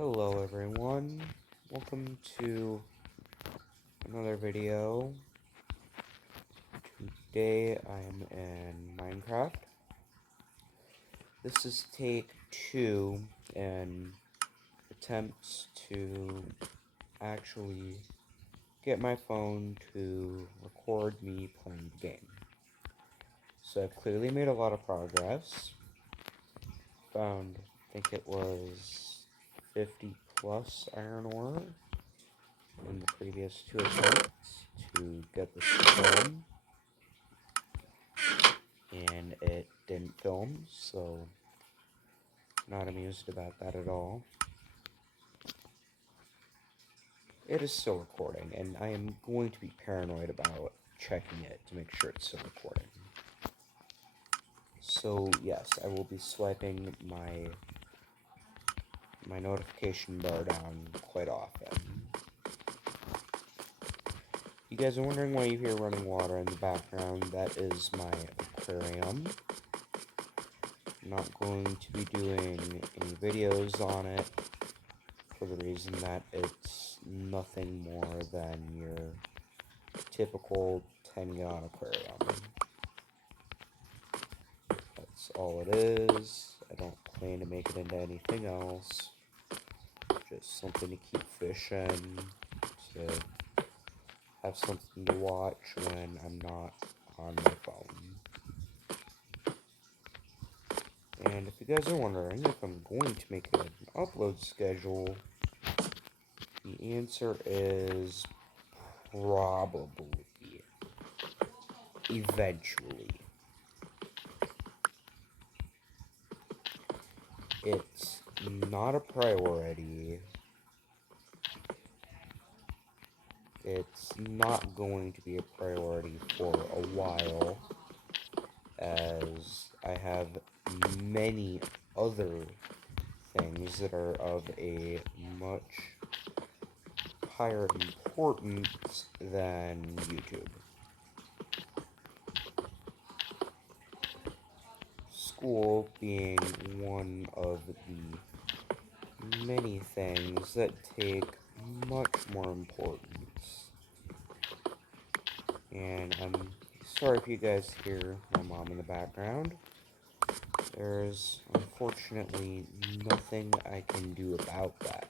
Hello everyone, welcome to another video. Today I am in Minecraft. This is take 2 in attempts to actually get my phone to record me playing the game. So I've clearly made a lot of progress. Found, I think it was 50 plus iron ore in the previous 2 attempts to get this to film, and it didn't film, so not amused about that at all. It is still recording, and I am going to be paranoid about checking it to make sure it's still recording. So yes, I will be swiping my notification bar down quite often. You guys are wondering why you hear running water in the background. That is my aquarium. I'm not going to be doing any videos on it for the reason that it's nothing more than your typical 10-gallon aquarium. That's all it is. I don't plan to make it into anything else. Just something to keep fish in, to have something to watch when I'm not on my phone. And if you guys are wondering if I'm going to make an upload schedule, the answer is probably. Eventually. It's not a priority. It's not going to be a priority for a while, as I have many other things that are of a much higher importance than YouTube. School being one of the many things that take much more importance. And I'm sorry if you guys hear my mom in the background. There's unfortunately nothing I can do about that.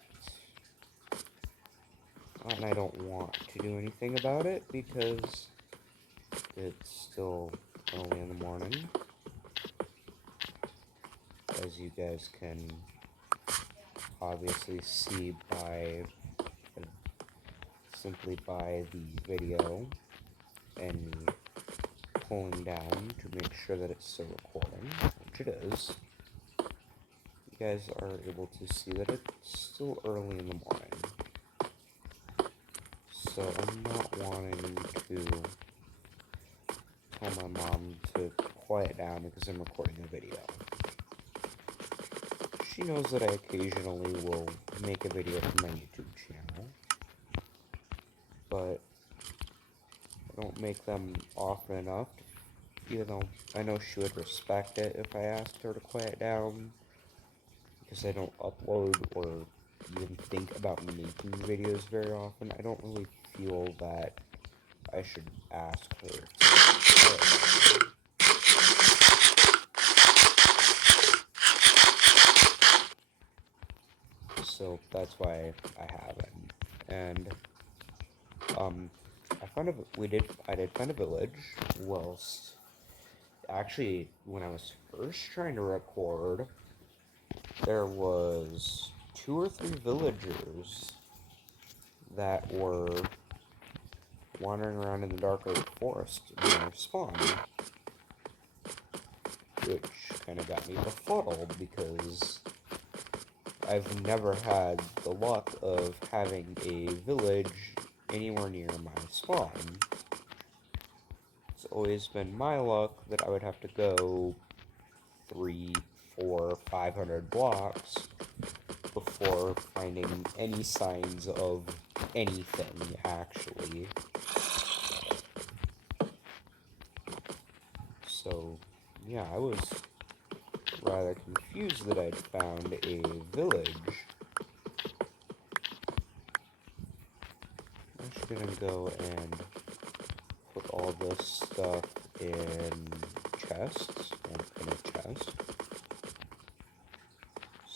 And I don't want to do anything about it because it's still early in the morning. As you guys can obviously see simply by the video and me pulling down to make sure that it's still recording, which it is. You guys are able to see that it's still early in the morning. So I'm not wanting to tell my mom to quiet down because I'm recording a video. She knows that I occasionally will make a video for my YouTube channel, but I don't make them often enough, even though I know she would respect it if I asked her to quiet down, because I don't upload or even think about making videos very often. I don't really feel that I should ask her to. So that's why I haven't. And I did find a village whilst actually when I was first trying to record. There was 2 or 3 villagers that were wandering around in the dark of the forest near spawn, which kind of got me befuddled because I've never had the luck of having a village anywhere near my spawn. It's always been my luck that I would have to go 3, 4, 500 blocks before finding any signs of anything, actually. So, yeah, I was rather confused that I'd found a village gonna go and put all this stuff in chests, in a chest,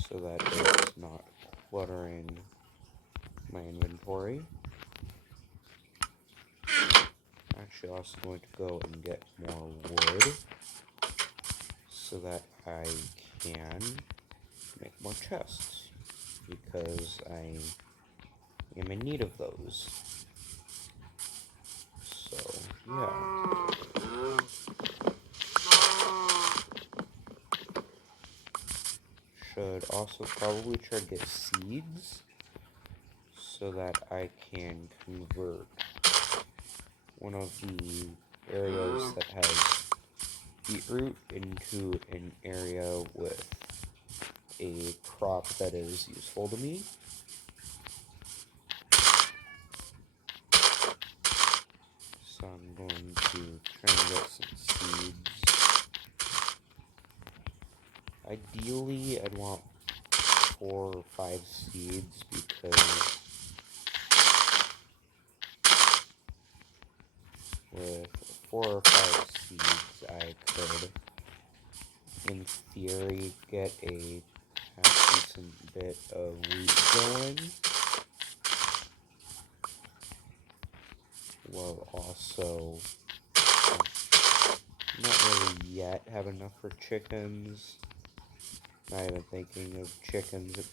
so that it's not cluttering my inventory. Actually, also going to go and get more wood so that I can make more chests, because I am in need of those. So, yeah. Should also probably try to get seeds so that I can convert one of the areas that has beetroot into an area with a crop that is useful to me. So I'm going to try and get some seeds. Ideally, I'd want 4 or 5 seeds, because with 4 or 5 seeds, I could, in theory, get a half-decent bit of wheat going, while also not really yet have enough for chickens. Not even thinking of chickens, of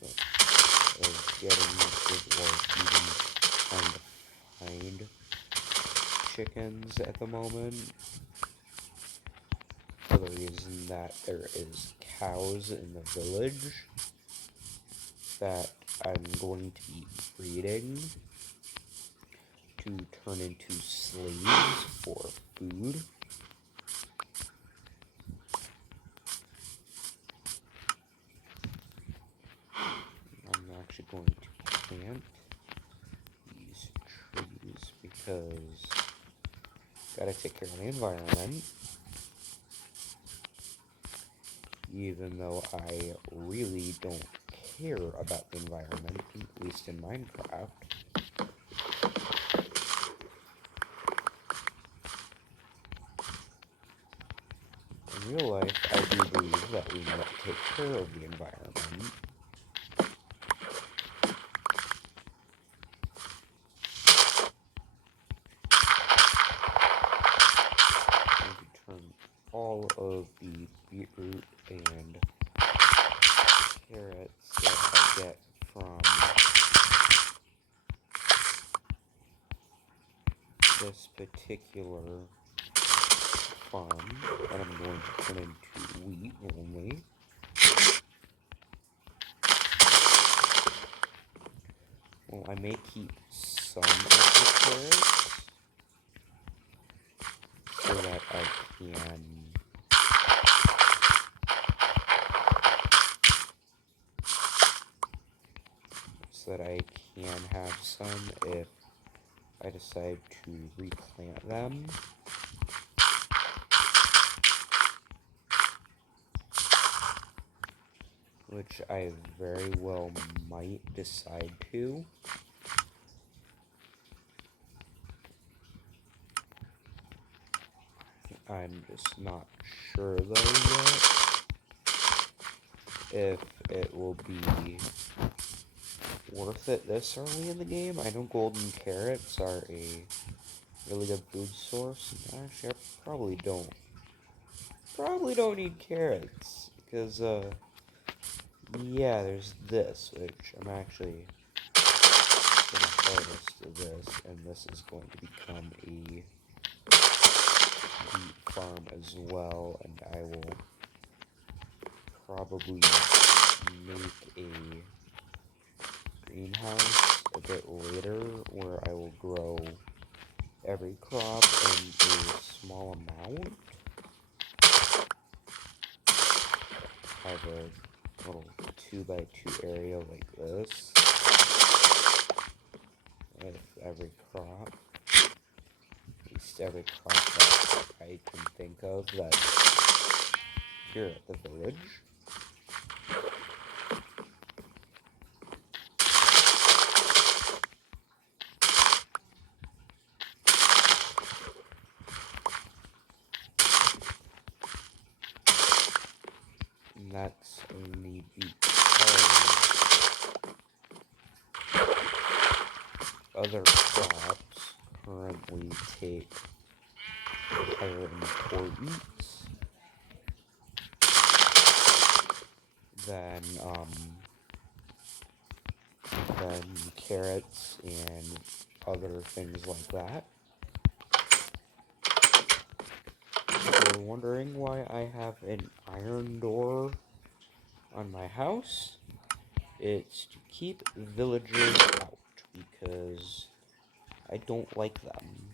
getting or even trying to find chickens at the moment, for the reason that there is cows in the village that I'm going to be breeding to turn into slaves for food. I'm actually going to plant these trees because gotta take care of the environment. Even though I really don't care about the environment, at least in Minecraft. In real life, I do believe that we must take care of the environment. I'm going to turn all of the beetroot and carrots that I get from this particular farm that I'm going to turn into wheat only. Well, I may keep some of the carrots so that I can have some if I decide to replant them. Which I very well might decide to. I'm just not sure though yet if it will be worth it this early in the game. I know golden carrots are a really good food source. Actually, I probably don't need carrots, because yeah, there's this, which I'm actually gonna harvest this, and this is going to become a wheat farm as well, and I will probably make a greenhouse a bit later where I will grow every crop in a small amount. I have a little 2x2 area like this with every crop. At least every crop that I can think of that's here at the village. And that's only because other crops currently take higher importance than carrots and other things like that. If you're wondering why I have an iron door on my house, it's to keep villagers out because I don't like them.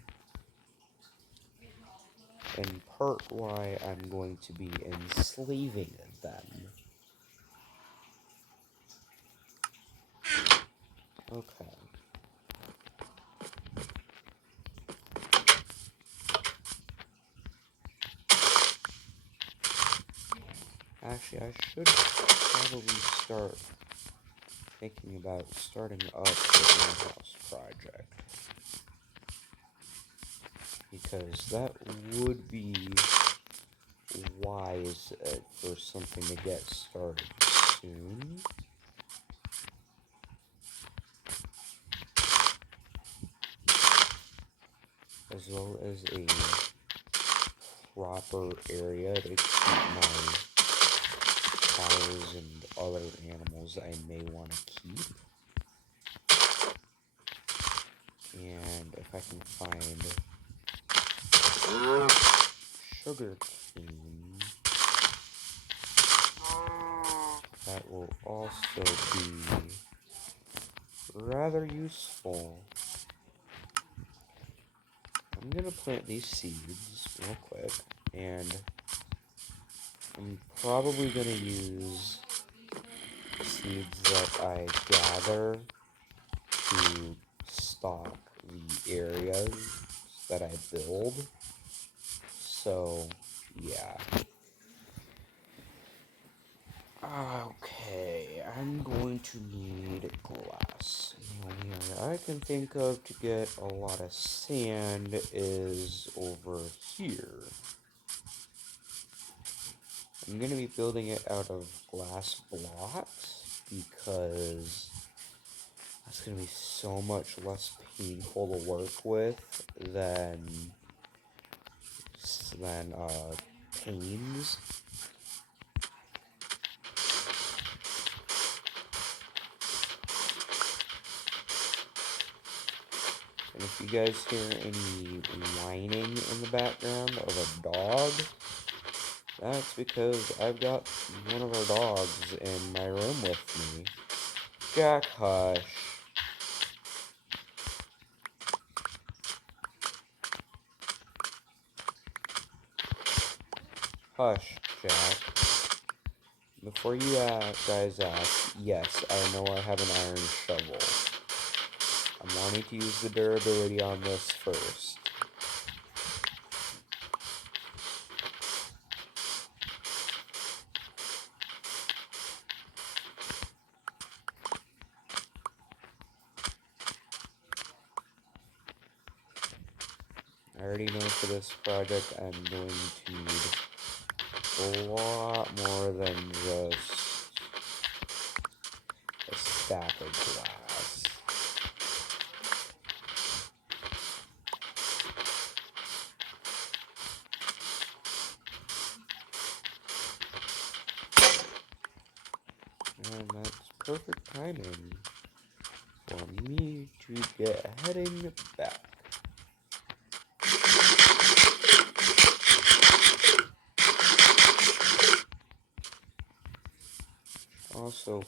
And part why I'm going to be enslaving them. Okay. Actually, I should probably start thinking about starting up the greenhouse project. Because that would be wise for something to get started soon. As well as a proper area to keep my cows and other animals I may want to keep. And if I can find sugar cane, that will also be rather useful. I'm gonna plant these seeds real quick, and I'm probably gonna use seeds that I gather to stock the areas that I build. So, yeah. Okay, I'm going to need glass. The only area I can think of to get a lot of sand is over here. I'm going to be building it out of glass blocks because that's going to be so much less painful to work with than panes. And if you guys hear any whining in the background of a dog, that's because I've got one of our dogs in my room with me. Jack, hush. Hush, Jack. Before you guys ask, yes, I know I have an iron shovel. I'm wanting to use the durability on this first. I already know for this project I'm going to need a lot more than just a stack of glass. And that's perfect timing for me to get heading back. Also,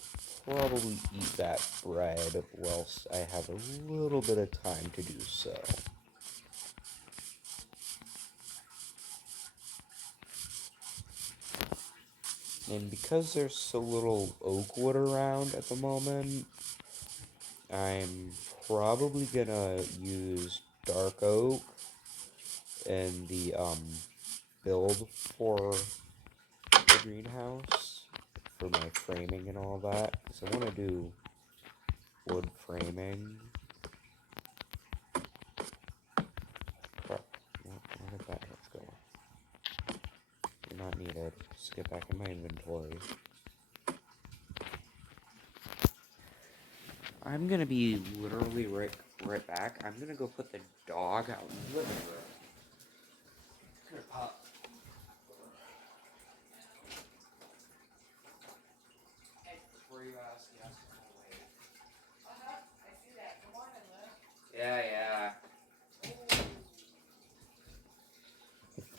probably eat that bread whilst I have a little bit of time to do so. And because there's so little oak wood around at the moment, I'm probably gonna use dark oak in the build for the greenhouse for my framing and all that, because I want to do wood framing. Crap, where did that torch go? You're not needed. let's get back in my inventory. I'm gonna be literally right back. I'm gonna go put the dog out in the living room. Here, Pop. Hey, before you ask, yes, I'm awake. I see that. Good morning, Liz. Yeah.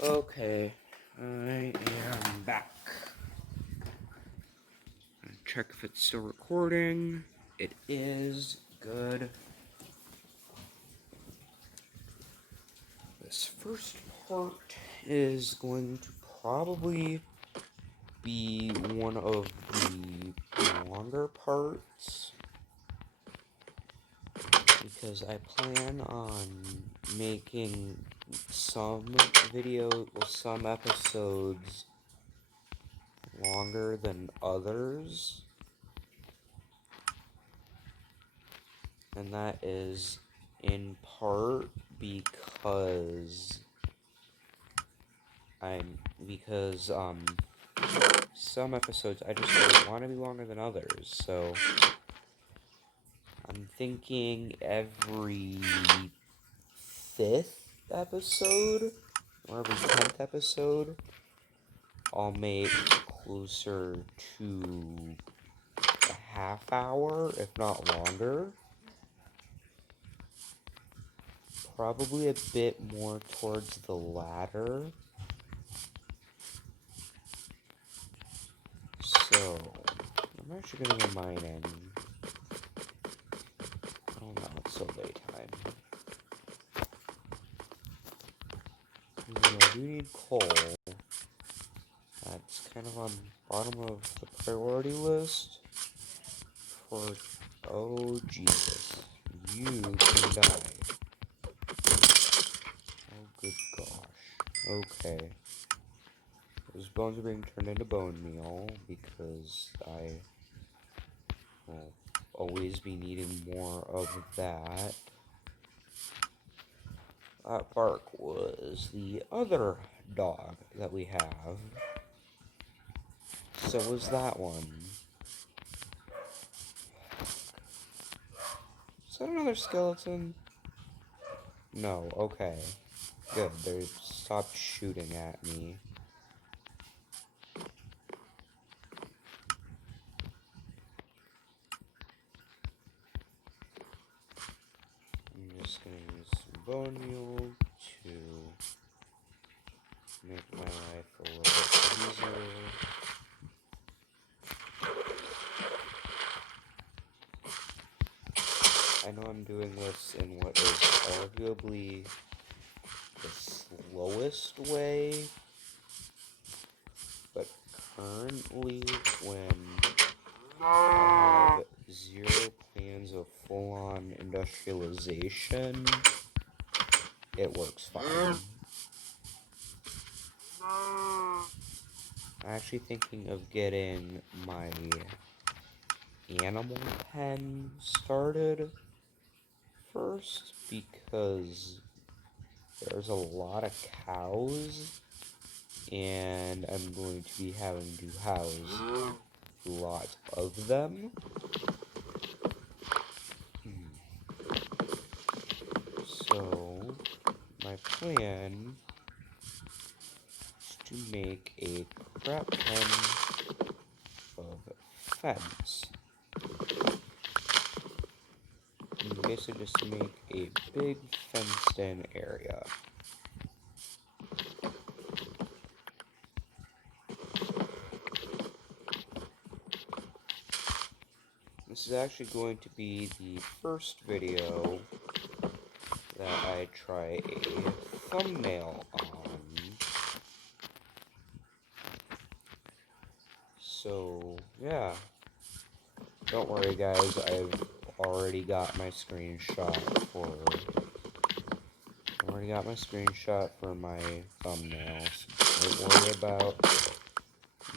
Okay, I am back. Check if it's still recording. It is. Good. This first part is going to probably be one of the longer parts because I plan on making some episodes longer than others, and that is in part because some episodes I just really want to be longer than others, so I'm thinking every 5th episode or every 10th episode I'll make closer to a half hour, if not longer. Probably a bit more towards the latter. So, I'm actually going to go mining. Oh no, it's still daytime. I do need coal. That's kind of on bottom of the priority list. For, oh Jesus, you can die. Oh good gosh. Okay. Those bones are being turned into bone meal because I will always be needing more of that. That bark was the other dog that we have. So was that one. Is that another skeleton? No, okay. Good, they stopped shooting at me. I'm just gonna use some bone meal to make my life a little bit easier. I know I'm doing this in what is arguably the slowest way, but currently when I have zero plans of full-on industrialization, it works fine. I'm actually thinking of getting my animal pen started first because there's a lot of cows and I'm going to be having to house lots of them. So my plan is to make a crap ton of fence. And basically just make a big fenced in area. This is actually going to be the first video that I try a thumbnail on. So, yeah. Don't worry guys, I've already got my screenshot for my thumbnail. So don't worry about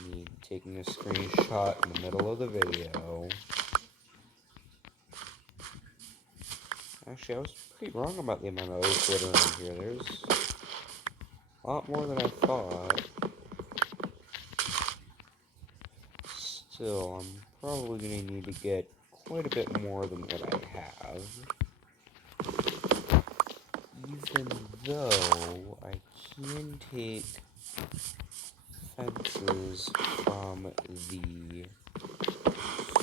me taking a screenshot in the middle of the video. Actually, I was pretty wrong about the amount of oak wood around here. There's a lot more than I thought. still, I'm probably going to need to get quite a bit more than what I have. Even though I can take fences from the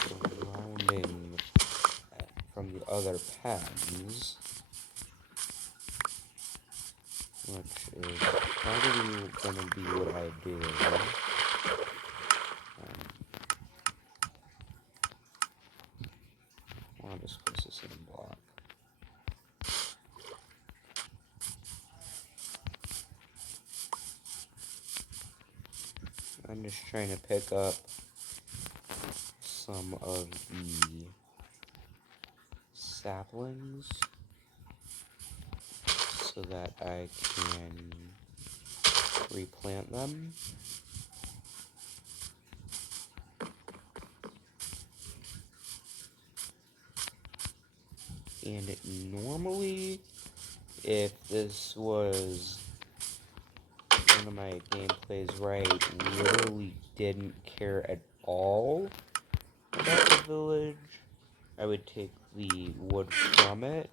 surrounding, from the other pens, which is probably going to be what I do. I'll just place this in a block. I'm just trying to pick up some of the saplings so that I can replant them. And normally, if this was one of my gameplays where I literally didn't care at all about the village, I would take the wood from it.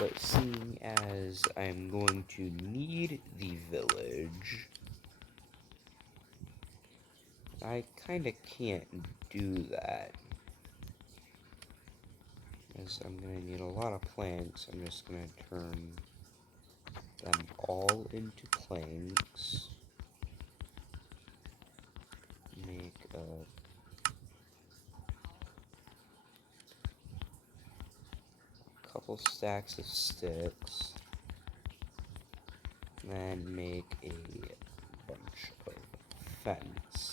But seeing as I'm going to need the village, I kinda can't do that. As I'm gonna need a lot of planks, I'm just gonna turn them all into planks. Make a couple stacks of sticks. Then make a bunch of fence.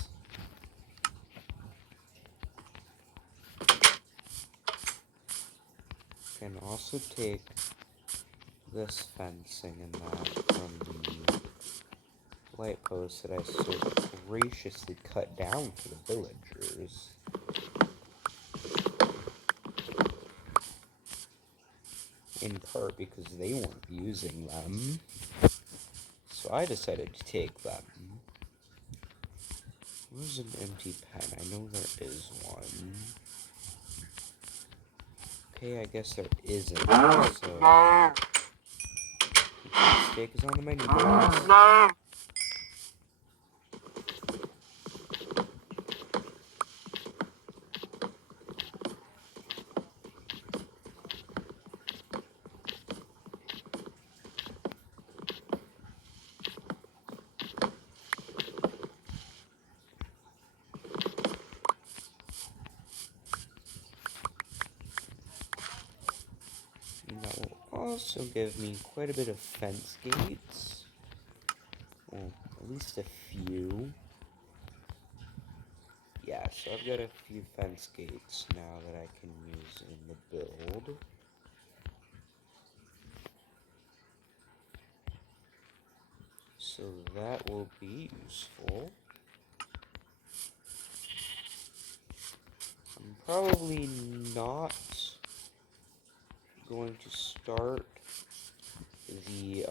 Can also take this fencing and that from the light posts that I so graciously cut down for the villagers. In part because they weren't using them. So I decided to take them. Where's an empty pen? I know there is one. Okay, I guess there isn't. So steak is on the menu, guys. And that will also give me quite a bit of fence gates. Well, at least a few. Yeah, so I've got a few fence gates now that I can use in the build. So that will be useful. I'm probably not going to start the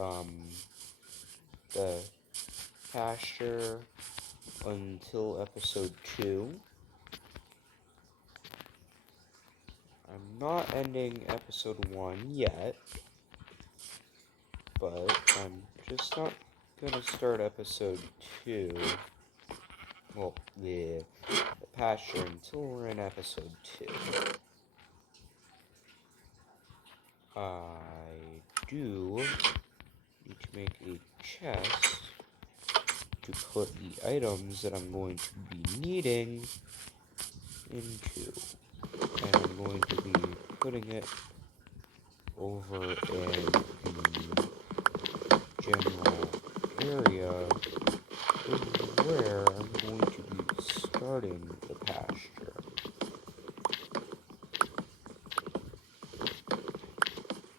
pasture until episode 2. I'm not ending episode 1 yet, but I'm just not gonna start episode 2, well, the pasture until we're in episode 2. I do need to make a chest to put the items that I'm going to be needing into. And I'm going to be putting it over in the general area where I'm going to be starting the pasture.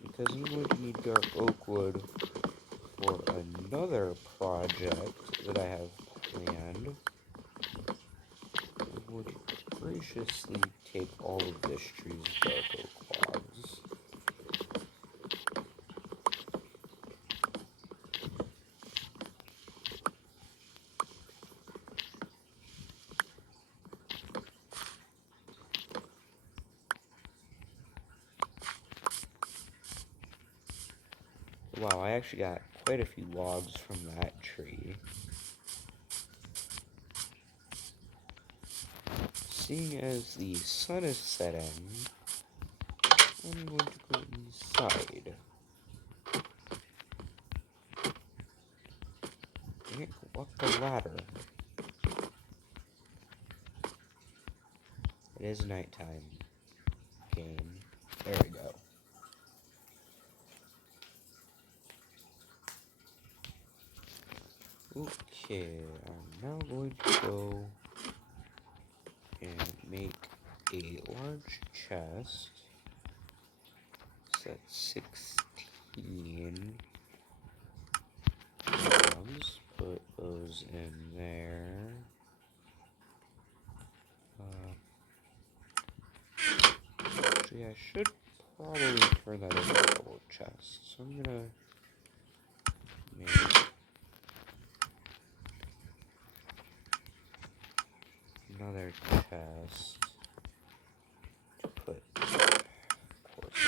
Because I'm going to need dark oak wood for another project that I have planned. I'm going to graciously take all of this tree's dark oak logs. wow, I actually got quite a few logs from that tree. Seeing as the sun is setting, I'm going to go inside. Can't go up the ladder. It is nighttime. Game. There we go. Okay, I'm now going to go and make a large chest. Set 16 logs. Put those in there. Actually, I should probably turn that into a double chest. So I'm gonna make another chest to put, of course,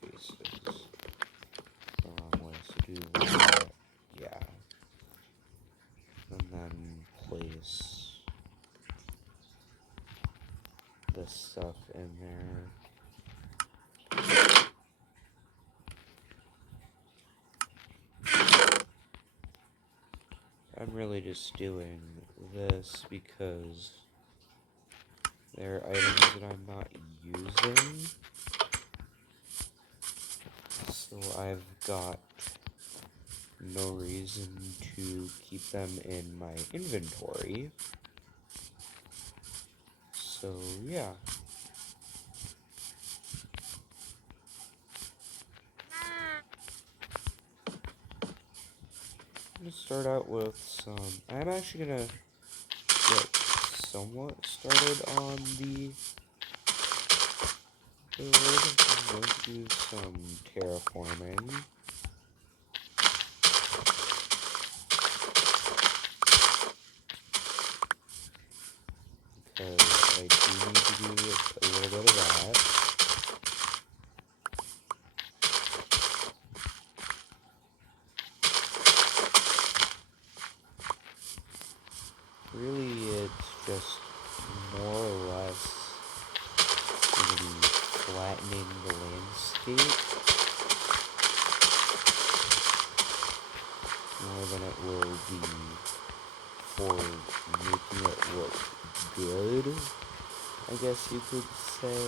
faces. The wrong way, so do that. Yeah. And then place the stuff in there. I'm really just doing this because they're items that I'm not using. So I've got no reason to keep them in my inventory. So yeah. I'm gonna start out with some. I'm actually gonna get somewhat started on the build. I'm going to do some terraforming. Because I do need to do a little bit of that. Really, it's just more or less going to be flattening the landscape more than it will be for making it look good, I guess you could say.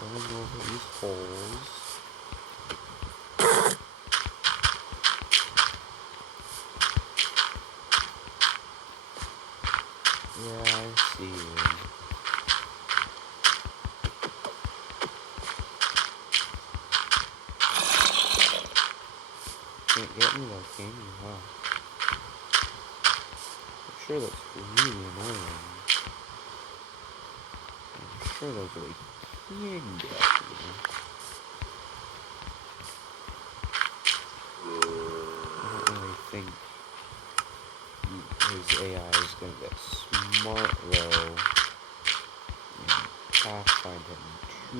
Going over these holes. Yeah, I see you. Can't get me though, can you, huh? I'm sure that's really annoying. I'm sure those really can get me. I don't really think his AI is gonna get Marlowe and Pathfinder 2.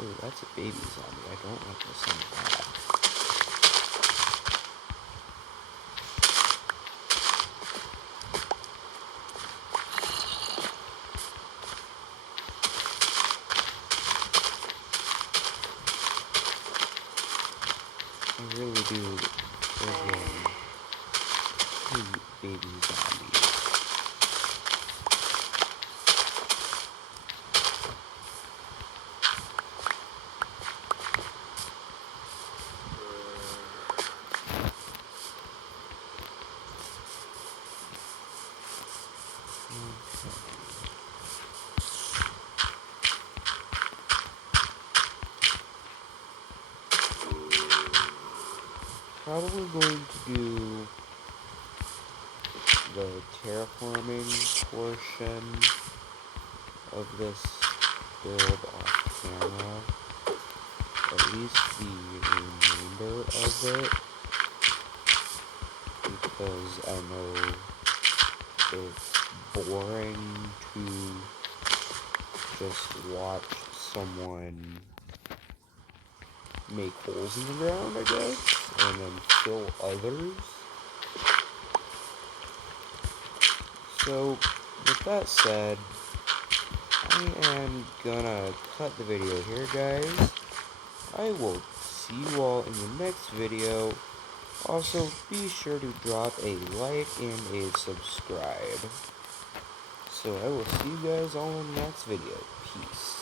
Oh, that's a baby zombie. I don't want to send that. I really do friggin' hate baby zombies. Probably going to do the terraforming portion of this build off camera. At least the remainder of it. Because I know it's boring to just watch someone make holes in the ground, I guess, and then kill others. So, with that said, I am gonna cut the video here, guys. I will see you all in the next video. Also, be sure to drop a like and a subscribe. So I will see you guys all in the next video. Peace.